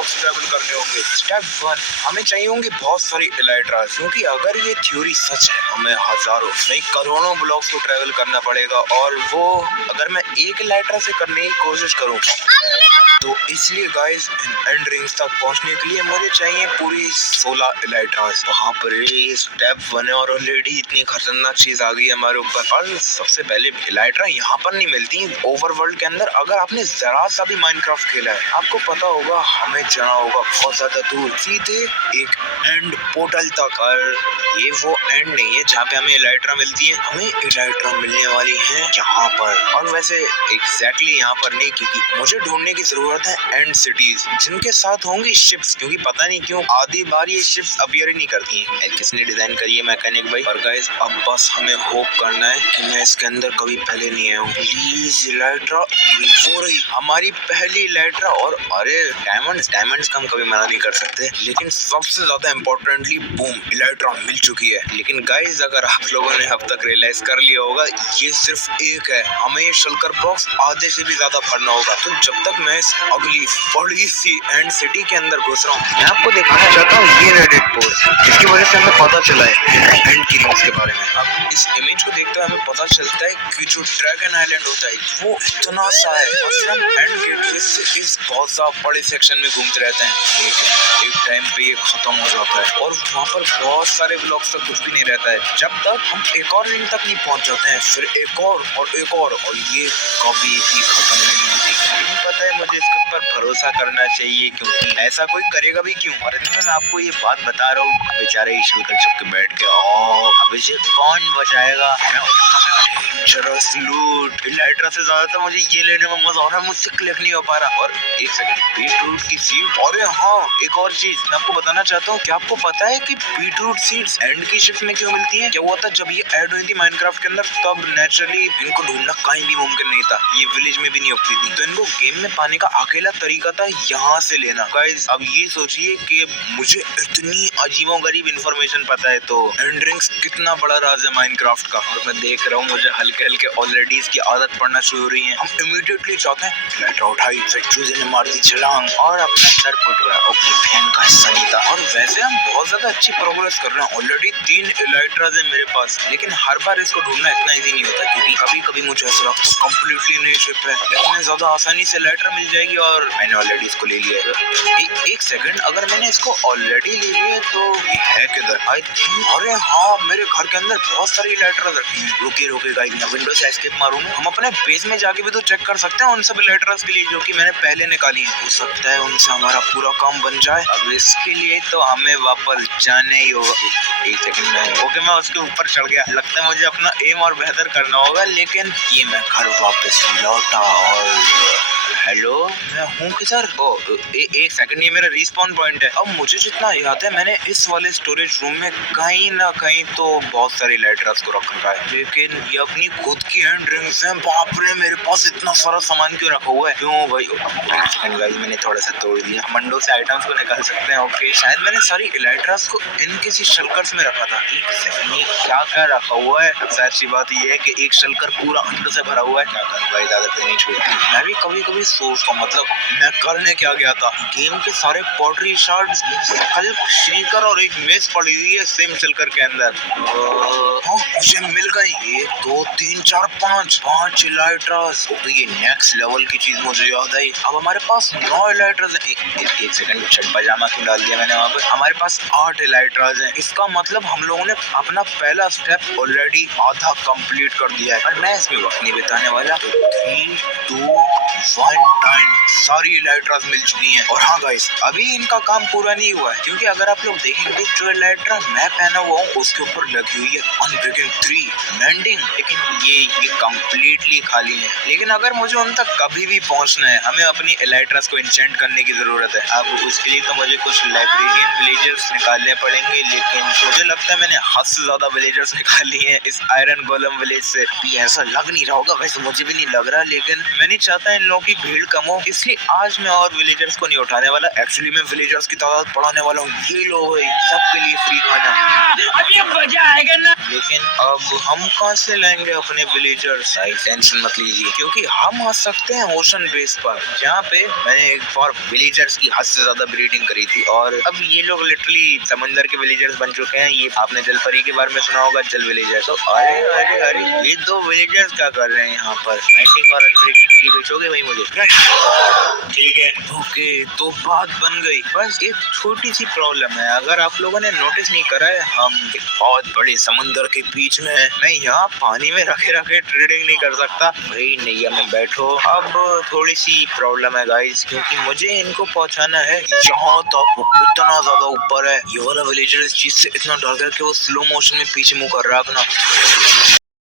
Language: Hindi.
ब्लॉक्स ट्रैवल करने होंगे। स्टेप 1, हमें चाहिए होंगे बहुत सारी इलाइट्रास, क्योंकि अगर ये थ्योरी सच है हमें हजारों नहीं करोड़ों ब्लॉक्स को ट्रैवल करना पड़ेगा, और वो अगर मैं एक इलाइट्रा से करने की कोशिश करूं तो इसलिए गाइस एंड रिंग्स तक पहुंचने के लिए मुझे चाहिए पूरी 16 इलाइट्रास। वहाँ पर ये स्टेप 1 है और ऑलरेडी इतनी खतरनाक चीज आ गई है हमारे ऊपर। और सबसे पहले इलाइट्रा यहाँ पर नहीं मिलती ओवरवर्ल्ड के अंदर। अगर आपने जरा सा भी माइनक्राफ्ट खेला है आपको पता होगा हमें जाना होगा बहुत ज्यादा दूर, सीधे एक एंड पोर्टल तक। और ये वो एंड नहीं है जहाँ पे हमें इलाइट्रा मिलती है, हमें इलाइट्रा मिलने वाली है यहाँ पर। और वैसे एग्जैक्टली यहाँ पर नहीं, क्योंकि मुझे ढूंढने की जरूरत है एंड सिटीज जिनके साथ होंगी शिप्स, क्योंकि पता नहीं क्यों आधी बार ये शिप्स अपीयर ही नहीं करती हैं। किसने डिजाइन करी है? मैकेनिक भाई। और गाइस अब बस हमें होप करना है कि मैं इसके अंदर कभी पहले नहीं आया हूँ। प्लीज इलाइट्रा हो रही हमारी पहली इलाइट्रा। और अरे डायमंड्स का हम कभी मना नहीं कर सकते, लेकिन सबसे ज्यादा इम्पोर्टेंटली बूम इलाइट्रा मिल चुकी है। लेकिन गाइस अगर आप लोगों ने अब तक रियलाइज कर लिया होगा ये सिर्फ एक है, हमें ये शल्कर बॉक्स आधे से भी ज्यादा भरना होगा। तो जब तक मैं इस अगली बड़ी सी एंड सिटी के अंदर घुस रहा हूँ मैं आपको दिखाना चाहता हूँ ये रेडिट पोस्ट, जिसकी वजह से हमें पता चला है एंड की रिंग्स के बारे में। अब इस इमेज को देखते हुए हमें पता चलता है कि जो ड्रैगन आइलैंड होता है वो इतना सा है, और फिर हम एंड गेटवे से इस बहुत सा बड़े सेक्शन में घूमते रहते हैं। लेकिन एक टाइम पे ये खत्म हो जाता है और वहाँ पर बहुत सारे ब्लॉक्स तक कुछ भी नहीं रहता है, जब तक हम एक और रिंग तक नहीं पहुँच जाते हैं, फिर एक और ये कभी भी खत्म नहीं होती। नहीं पता है मुझे इसके ऊपर भरोसा करना चाहिए, क्योंकि ऐसा कोई करेगा भी क्यों। और मैं आपको ये बात बता रहा हूँ बेचारे ही शल्कर छुप के बैठ के, अब इसे कौन बचाएगा? लूट इलाइट्रा से ज्यादा तो मुझे ये लेने में मजा आ रहा है, मुझसे क्लिक नहीं हो पा रहा। और एक सेकंड, बीटरूट की सीड। अरे हाँ, एक और चीज मैं आपको बताना चाहता हूँ, क्या आपको पता है कि बीटरूट सीड्स एंड की शिफ्ट में क्यों मिलती है? क्या हुआ था जब ये ऐड हुई थी माइनक्राफ्ट के अंदर, तब नेचुरली इनको ढूंढना कहीं भी मुमकिन नहीं था, ये विलेज में भी नहीं उगती थी, तो इनको गेम में पाने का अकेला तरीका था यहाँ से लेना। गाइस अब ये सोचिए कि मुझे इतनी अजीबोगरीब इंफॉर्मेशन पता है, तो एंड रिंग्स कितना बड़ा राज है माइनक्राफ्ट का। और मैं देख रहा हूँ मुझे हल्के हल्के ऑलरेडी इसकी आदत पड़ना शुरू हो रही है। हम इमीडिएटली चाहते हैं इलाइट्रा उठाई, फिर चूजे ने मार दी छलांग और अपना सर फुट गया। ओके, फैन का हिस्सा नहीं था। और वैसे हम बहुत ज्यादा अच्छी प्रोग्रेस कर रहे हैं, ऑलरेडी 3 इलाइट्रास है मेरे पास, लेकिन हर बार इसको ढूंढना इतना इजी नहीं होता, क्योंकि कभी कभी मुझे ऐसा लगता है कंप्लीटली नई शिप है, इतने ज्यादा आसानी से इलाइट्रा मिल जाएगी और मैंने ऑलरेडी इसको ले लिया है। एक सेकंड, अगर मैंने इसको ऑलरेडी ले लिया है तो ये है किधर? आई थिंक, अरे हाँ, मेरे घर के अंदर बहुत सारी इलाइट्रास रखी हैं। रुके गाइस, मैं विंडो से एस्केप मारूंगा। हम अपने बेस में जाके भी तो चेक कर सकते हैं उन सब इलाइट्रास के लिए जो कि मैंने पहले निकाली है। हो सकता है उनसे हमारा पूरा काम बन जाए। अब इसके लिए तो हमें वापस जाने ही होगा। एक सेकंड में ओके, मैं उसके ऊपर चढ़ गया। लगता है मुझे अपना एम और बेहतर करना होगा, लेकिन ये मैं घर वापस लौटा। और हेलो, मैं हूँ किधर? एक सेकंड, ये मेरा रिस्पॉन पॉइंट है। अब मुझे जितना याद है मैंने इस वाले स्टोरेज रूम में कहीं ना कहीं तो बहुत सारी इलाइट्रास को रख रखा है, लेकिन ये अपनी खुद की हैंड रिंग्स हैं। बाप रे, मेरे पास इतना सारा सामान क्यों रखा हुआ है? क्यों भाई? एक सेकंड गाइस, मैंने थोड़ा सा तोड़ दिया। मंडो से आइटम्स को निकाल सकते हैं। ओके, शायद मैंने सारी इलाइट्रास को इन किसी शल्कर्स में रखा था। एक सेकंड, ये क्या रखा हुआ है? सबसे अच्छी बात ये है कि एक शल्कर पूरा अंडों से भरा हुआ है। क्या करूं भाई, ज्यादा नहीं छोड़ती। मैं भी कभी कभी सोचता हूं, मतलब मैं करने क्या गया था? गेम के सारे पॉटरी शार्ड्स, हल्क श्रीकर और एक मेज पड़ी हुई है सेम शल्कर के अंदर। मुझे मिल गई 1 2 3 4 5 इलाइट्रास। तो ये नेक्स्ट लेवल की चीज मुझे याद आई। अब हमारे पास 9 इलाइट्रास हैं। एक सेकंड, शर्ट पजामा क्यों डाल दिया मैंने वहाँ पे? हमारे पास 8 इलाइट्रास हैं। इसका मतलब हम लोगों ने अपना पहला स्टेप ऑलरेडी आधा कंप्लीट कर दिया है, पर मैं इसमें वक्त नहीं बिताने वाला। 3 2 1 टाइम सारी इलाइट्रास मिल चुकी हैं। और हाँ गाइस, अभी इनका काम पूरा नहीं हुआ है, क्योंकि अगर आप लोग देखेंगे जो इलाइट्रा मैं पहना हुआ हूँ उसके ऊपर लगी हुई है अनब्रेकिंग 3 मेंडिंग, लेकिन ये कंप्लीटली खाली है। लेकिन अगर मुझे उन तक कभी भी पहुंचना है, हमें अपनी इलाइट्रास को इंचेंट करने की जरूरत है। अब उसके लिए तो मुझे कुछ लाइब्रेरियन विलेजर्स निकालने पड़ेंगे, लेकिन मुझे लगता है मैंने हद से ज्यादा विलेजर्स निकाल लिए हैं इस आयरन गोलम विलेज से। भी ऐसा लग नहीं रहा होगा, वैसे मुझे भी नहीं लग रहा, लेकिन मैं नहीं चाहता इन बिलों की भीड़ कम हो, इसलिए आज मैं और विलेजर्स को नहीं उठाने वाला। एक्चुअली मैं विलेजर्स की तादाद बढ़ाने वाला हूँ। ये लो भाई, सबके लिए फ्री खाना। अब ये मजा आएगा ना। लेकिन अब हम कहाँ से लाएंगे अपने विलेजर्स? टेंशन मत लीजिए, क्योंकि हम आ सकते हैं ओशन बेस पर, जहाँ पे मैंने एक बार विलेजर्स की हद से ज्यादा ब्रीडिंग करी थी, और अब ये लोग लिटरली समंदर के विलेजर्स बन चुके हैं। ये आपने जलपरी के बारे में सुना होगा, जल विलेजर। तो अरे अरे अरे, ये दो विलेजर्स क्या कर रहे हैं यहाँ पर? फाइटिंग और अनब्रेकिंग बेचोगे भाई मुझे? ठीक है, ओके, तो बात बन गई। बस एक छोटी सी प्रॉब्लम है, अगर आप लोगों ने नोटिस नहीं करा है, हम एक बहुत बड़े समुद्र के बीच में है। मैं यहाँ पानी में रखे रखे ट्रेडिंग नहीं कर सकता भाई। नैया में बैठो। अब थोड़ी सी प्रॉब्लम है गाइस, क्योंकि मुझे इनको पहुंचाना है यहाँ तक, वो इतना ज्यादा ऊपर है। ये वाला विलेजर इस चीज से इतना डर गया कि वो स्लो मोशन में पीछे मुंह कर रहा है अपना।